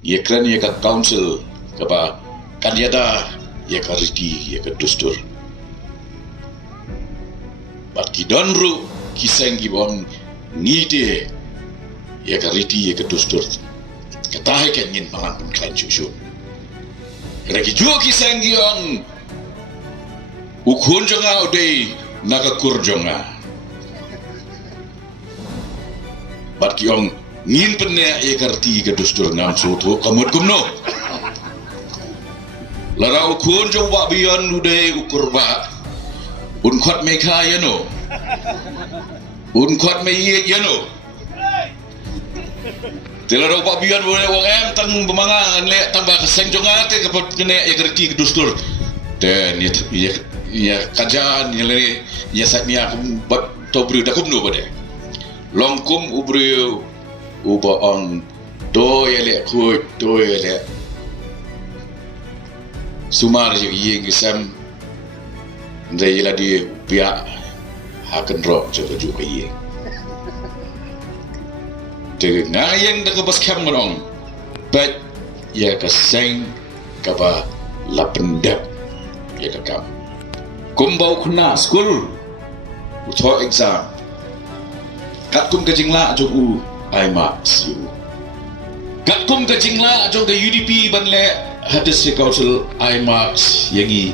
Ia keren ia ka council kapa kanyada ia ka riti ia ka dustur. Bat kidonru kiseng gibon ngide ia ka riti ia ka dustur. Katahe kan ngin pangan kan cucu. Reki juo kiseng gion ukun jonga odei naga kur jonga. Bat kiong ngin penne e karti ke dustur ngam soto kamut kumno. Lara ukun jong wa bion ude ukur ba. Unkwat me kaya no. Unkwat me yet yano. Telara wa bion boleh wong em tang bemangan le tambah keseng jong ate kapot kene e karti ke dustur. Dan ya kajan ya le ya satmia kum bat to bru da kumno bade. Longkum ubru uba on do yele kut do yele sumar je yeng gesam ndai la di pia hakan ro je ju ka yeng de ngayeng de bas kham ngong bat ya ka seng ka ba la pendap ya ka kam kumbau khuna school utho exam kat kum ka jingla jo u IMAX you. Kat kum ka jingla jong ka UDP ban le hadis council IMAX yangi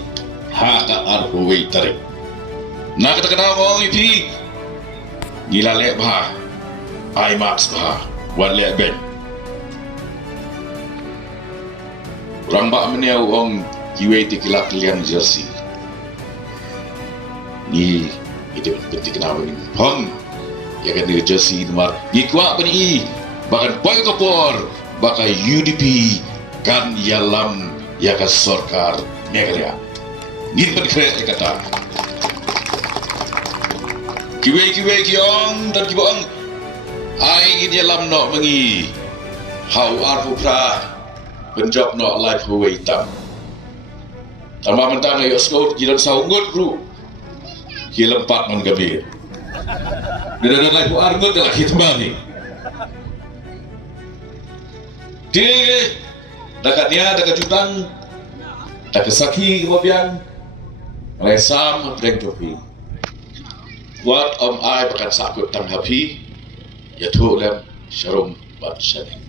ha ka arway tarik. Na kata kata mo ipi ngila le ba IMAX ba wan le ben. Orang ba menia wong kiwe ti kilak lian jersey. Ni ide penting kenapa ni. Hong ya kan dia jersey nomor gikwa bani bahkan boy kopor bahkan UDP kan yalam ya kan sorkar megaya ngin berkeret kata kiwe kiong dan kibong ai ngin yalam no mengi hau arfu pra penjob no life huwe hitam tambah mentang ayo scout jiran saungut bro kilempat menggabir dan lagi argut dah kita bani. Dia dekatnya dekat jutang, dekat saki kemudian lesam breng topi. Buat ai bakat sakut tang happy, ya tu lem syarum bat syaring.